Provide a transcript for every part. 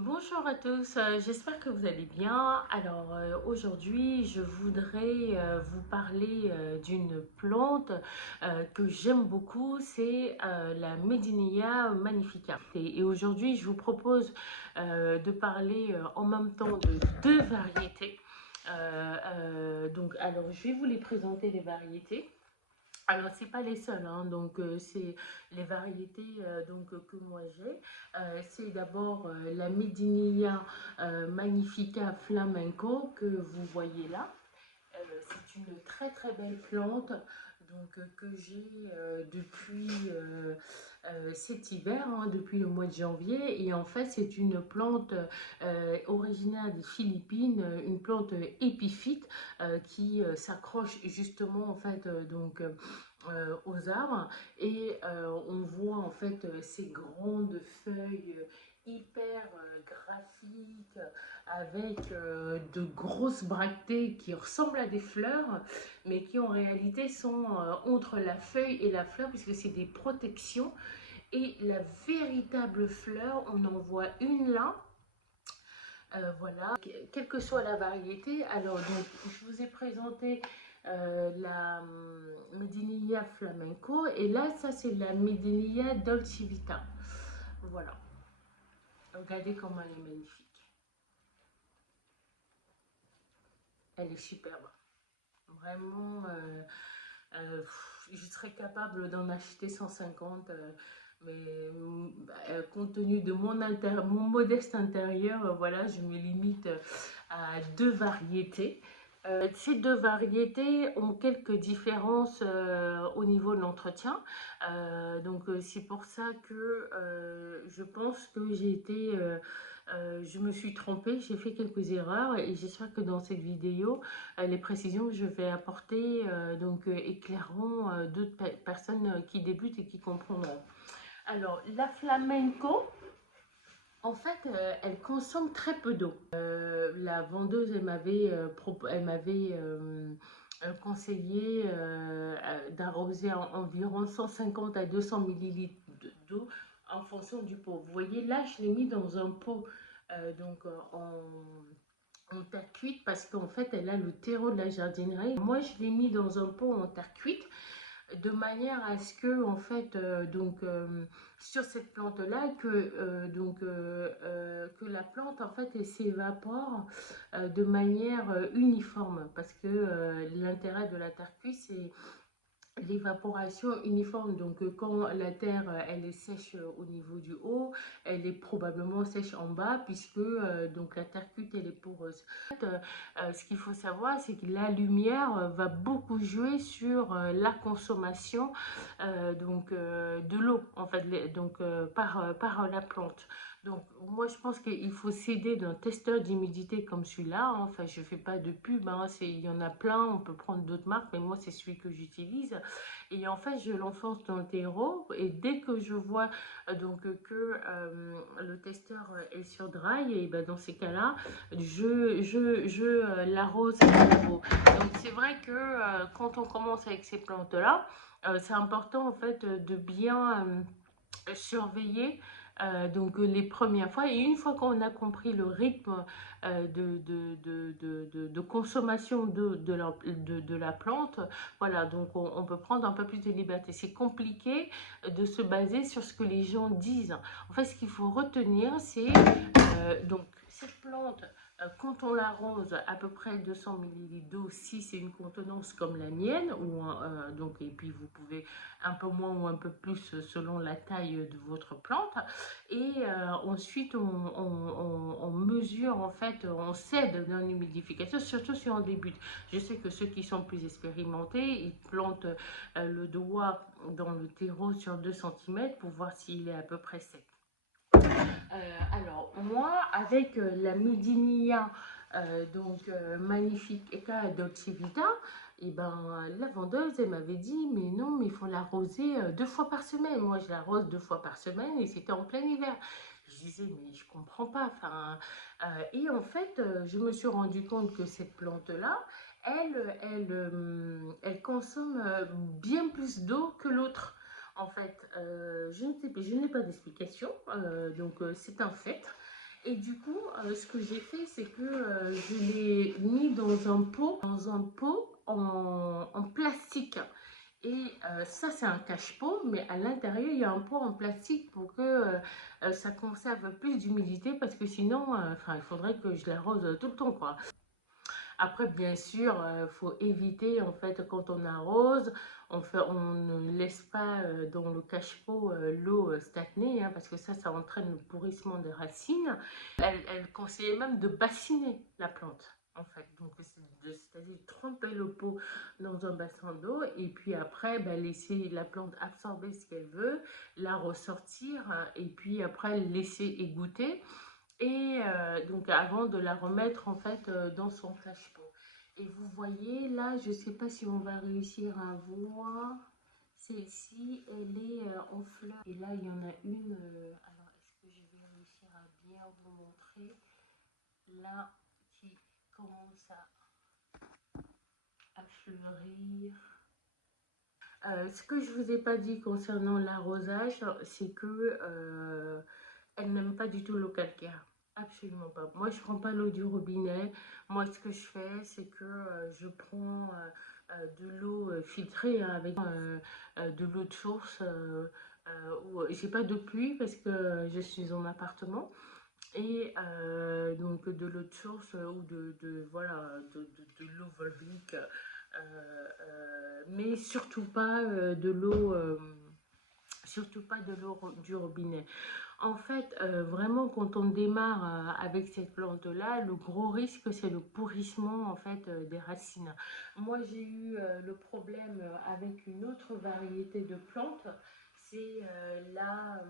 Bonjour à tous, j'espère que vous allez bien. Alors aujourd'hui, je voudrais vous parler d'une plante que j'aime beaucoup, c'est la Médinéa magnifica. Et aujourd'hui, je vous propose de parler en même temps de deux variétés. Alors, je vais vous les présenter les variétés. Alors, c'est pas les seuls, hein, donc c'est les variétés que moi j'ai. C'est d'abord la Medinilla Magnifica Flamenco que vous voyez là. C'est une très très belle plante que j'ai depuis cet hiver, hein, depuis le mois de janvier. Et en fait, c'est une plante originaire des Philippines, une plante épiphyte qui s'accroche justement en fait aux arbres et on voit en fait ces grandes feuilles hyper graphiques avec de grosses bractées qui ressemblent à des fleurs mais qui en réalité sont entre la feuille et la fleur puisque c'est des protections et la véritable fleur on en voit une là. Voilà, quelle que soit la variété. Alors, donc, je vous ai présenté la Medinilla Flamenco et là, ça, c'est la Medinilla Dolce Vita. Voilà, regardez comment elle est magnifique. Elle est superbe. Vraiment, je serais capable d'en acheter 150, mais compte tenu de mon modeste intérieur, voilà, je me limite à deux variétés. Ces deux variétés ont quelques différences au niveau de l'entretien. C'est pour ça que je pense que je me suis trompée, j'ai fait quelques erreurs et j'espère que dans cette vidéo, les précisions que je vais apporter éclaireront d'autres personnes qui débutent et qui comprendront. Alors, la flamenco, en fait, elle consomme très peu d'eau. La vendeuse, elle m'avait conseillé d'arroser environ 150 à 200 millilitres d'eau en fonction du pot. Vous voyez, là, je l'ai mis dans un pot en terre cuite parce qu'en fait, elle a le terreau de la jardinerie. Moi, je l'ai mis dans un pot en terre cuite de manière à ce que en fait sur cette plante là que la plante en fait elle s'évapore de manière uniforme parce que l'intérêt de la terre cuite c'est l'évaporation uniforme. Quand la terre elle est sèche au niveau du haut, elle est probablement sèche en bas puisque la terre cuite elle est poreuse. Ce qu'il faut savoir, c'est que la lumière va beaucoup jouer sur la consommation de l'eau en fait, par la plante. Donc, moi, je pense qu'il faut s'aider d'un testeur d'humidité comme celui-là, hein. Enfin, je ne fais pas de pub, hein. Il y en a plein, on peut prendre d'autres marques, mais moi, c'est celui que j'utilise. Et en fait, je l'enfonce dans le terreau et dès que je vois que le testeur est sur dry, et ben, dans ces cas-là, je l'arrose à nouveau. Donc, c'est vrai que quand on commence avec ces plantes-là, c'est important en fait de bien surveiller les premières fois et une fois qu'on a compris le rythme de consommation de la plante, voilà, donc on peut prendre un peu plus de liberté. C'est compliqué de se baser sur ce que les gens disent. En fait, ce qu'il faut retenir, c'est cette plante, quand on l'arrose à peu près 200 ml d'eau, si c'est une contenance comme la mienne, et puis vous pouvez un peu moins ou un peu plus selon la taille de votre plante. Et ensuite, on mesure, en fait, on s'aide d'un humidificateur, surtout si on débute. Je sais que ceux qui sont plus expérimentés, ils plantent le doigt dans le terreau sur 2 cm pour voir s'il est à peu près sec. Alors, moi, avec la Medinilla magnifique Eka Dolce Vita, et ben, la vendeuse, elle m'avait dit, mais non, mais il faut l'arroser 2 fois par semaine. Moi, je l'arrose 2 fois par semaine et c'était en plein hiver. Je disais, mais je comprends pas. Enfin, et en fait, je me suis rendu compte que cette plante-là, elle consomme bien plus d'eau que l'autre. En fait, je n'ai pas d'explication, c'est un fait. Et du coup, ce que j'ai fait, c'est que je l'ai mis dans un pot en plastique. Et ça, c'est un cache-pot, mais à l'intérieur, il y a un pot en plastique pour que ça conserve plus d'humidité, parce que sinon, enfin, il faudrait que je l'arrose tout le temps, quoi. Après, bien sûr, il faut éviter, en fait, quand on arrose, on ne laisse pas dans le cache-pot l'eau stagner, hein, parce que ça entraîne le pourrissement des racines. Elle conseillait même de bassiner la plante, en fait. Donc, c'est-à-dire tremper le pot dans un bassin d'eau et puis après, ben, laisser la plante absorber ce qu'elle veut, la ressortir et puis après, laisser égoutter. Et donc avant de la remettre en fait dans son cache-pot. Et vous voyez là, je ne sais pas si on va réussir à voir. Celle-ci, elle est en fleurs. Et là, il y en a une. Alors, est-ce que je vais réussir à bien vous montrer? Là, qui commence à fleurir. Ce que je vous ai pas dit concernant l'arrosage, c'est que elle n'aime pas du tout l'eau calcaire. Absolument pas. Moi, je prends pas l'eau du robinet. Moi, ce que je fais, c'est que je prends de l'eau filtrée, hein, avec de l'eau de source. J'ai pas de pluie parce que je suis en appartement. Et donc de l'eau de source ou voilà, de l'eau volvique, mais surtout pas de l'eau. Surtout pas de l'eau du robinet. En fait, vraiment, quand on démarre avec cette plante-là, le gros risque, c'est le pourrissement en fait des racines. Moi, j'ai eu le problème avec une autre variété de plantes, c'est la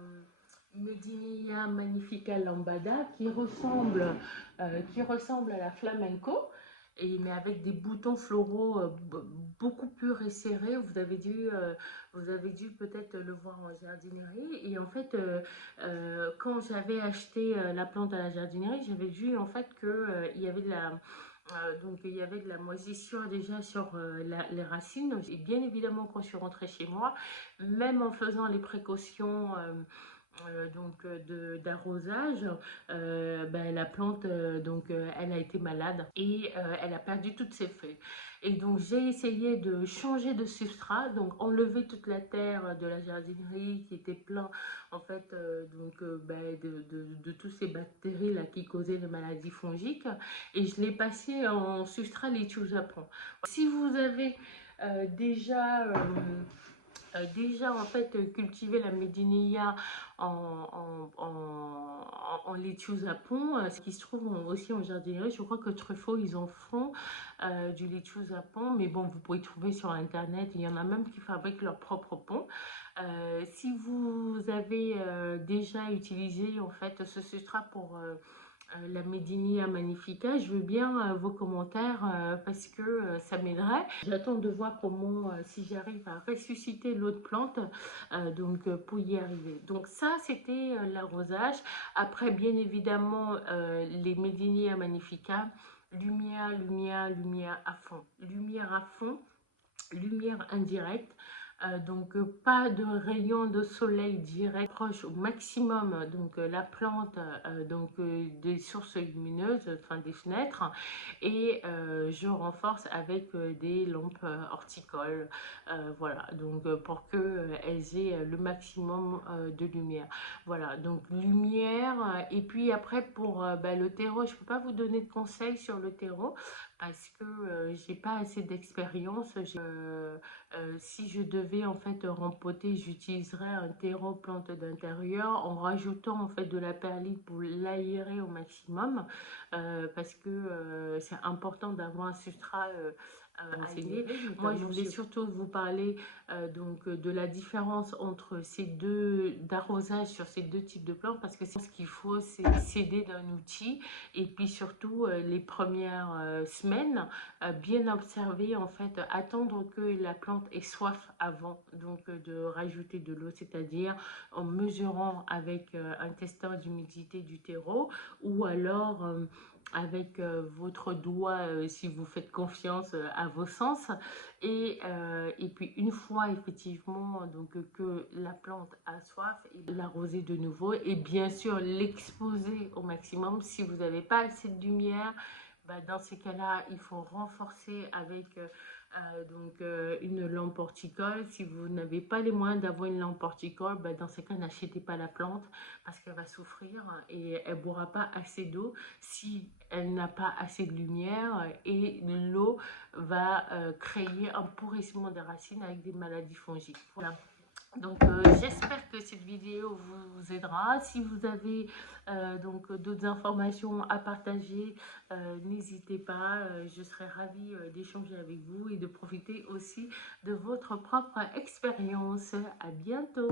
Medinia magnifica lambada qui ressemble à la flamenco. Et, mais avec des boutons floraux beaucoup plus resserrés. Vous avez dû peut-être le voir en jardinerie. Et en fait, quand j'avais acheté la plante à la jardinerie, j'avais vu en fait qu'il y avait de la donc il y avait de la moisissure déjà sur les racines. Et bien évidemment, quand je suis rentrée chez moi, même en faisant les précautions d'arrosage, ben, la plante elle a été malade et elle a perdu toutes ses feuilles. Et donc j'ai essayé de changer de substrat, donc enlever toute la terre de la jardinerie qui était plein en fait ben, de toutes ces bactéries là qui causaient les maladies fongiques, et je l'ai passé en substrat litchi japon. Si vous avez déjà en fait cultiver la médinéa en laitue au Japon, ce qui se trouve aussi en jardinerie. Je crois que Truffaut, ils en font du laitue au Japon, mais bon, vous pouvez trouver sur internet, il y en a même qui fabriquent leur propre pont. Si vous avez déjà utilisé en fait ce substrat pour la Medinia Magnifica, je veux bien vos commentaires parce que ça m'aiderait. J'attends de voir comment, si j'arrive à ressusciter l'autre plante, pour y arriver. Donc ça, c'était l'arrosage. Après, bien évidemment, les Medinia Magnifica, lumière, lumière, lumière à fond. Lumière à fond, lumière indirecte. Pas de rayon de soleil direct, proche au maximum la plante des sources lumineuses, enfin des fenêtres, et je renforce avec des lampes horticoles, voilà, pour que elles aient le maximum de lumière. Voilà, donc lumière, et puis après pour le terreau, je peux pas vous donner de conseils sur le terreau parce que j'ai pas assez d'expérience. Si je devais en fait rempoter, j'utiliserais un terreau plante d'intérieur en rajoutant en fait de la perlite pour l'aérer au maximum, parce que c'est important d'avoir un substrat renseigné. Moi, je voulais surtout vous parler de la différence entre ces deux d'arrosage sur ces deux types de plantes, parce que c'est ce qu'il faut, c'est s'aider d'un outil, et puis surtout les premières semaines, bien observer en fait, attendre que la plante ait soif avant de rajouter de l'eau, c'est-à-dire en mesurant avec un testeur d'humidité du terreau, ou alors avec votre doigt si vous faites confiance à vos sens. Et puis une fois effectivement donc que la plante a soif, et l'arroser de nouveau et bien sûr l'exposer au maximum. Si vous n'avez pas assez de lumière, bah, dans ces cas-là, il faut renforcer avec une lampe horticole. Si vous n'avez pas les moyens d'avoir une lampe horticole, bah, dans ces cas, n'achetez pas la plante parce qu'elle va souffrir et elle ne boira pas assez d'eau si elle n'a pas assez de lumière, et l'eau va créer un pourrissement des racines avec des maladies fongiques. Voilà. Donc j'espère que cette vidéo vous aidera. Si vous avez donc d'autres informations à partager, n'hésitez pas. Je serai ravie d'échanger avec vous et de profiter aussi de votre propre expérience. À bientôt.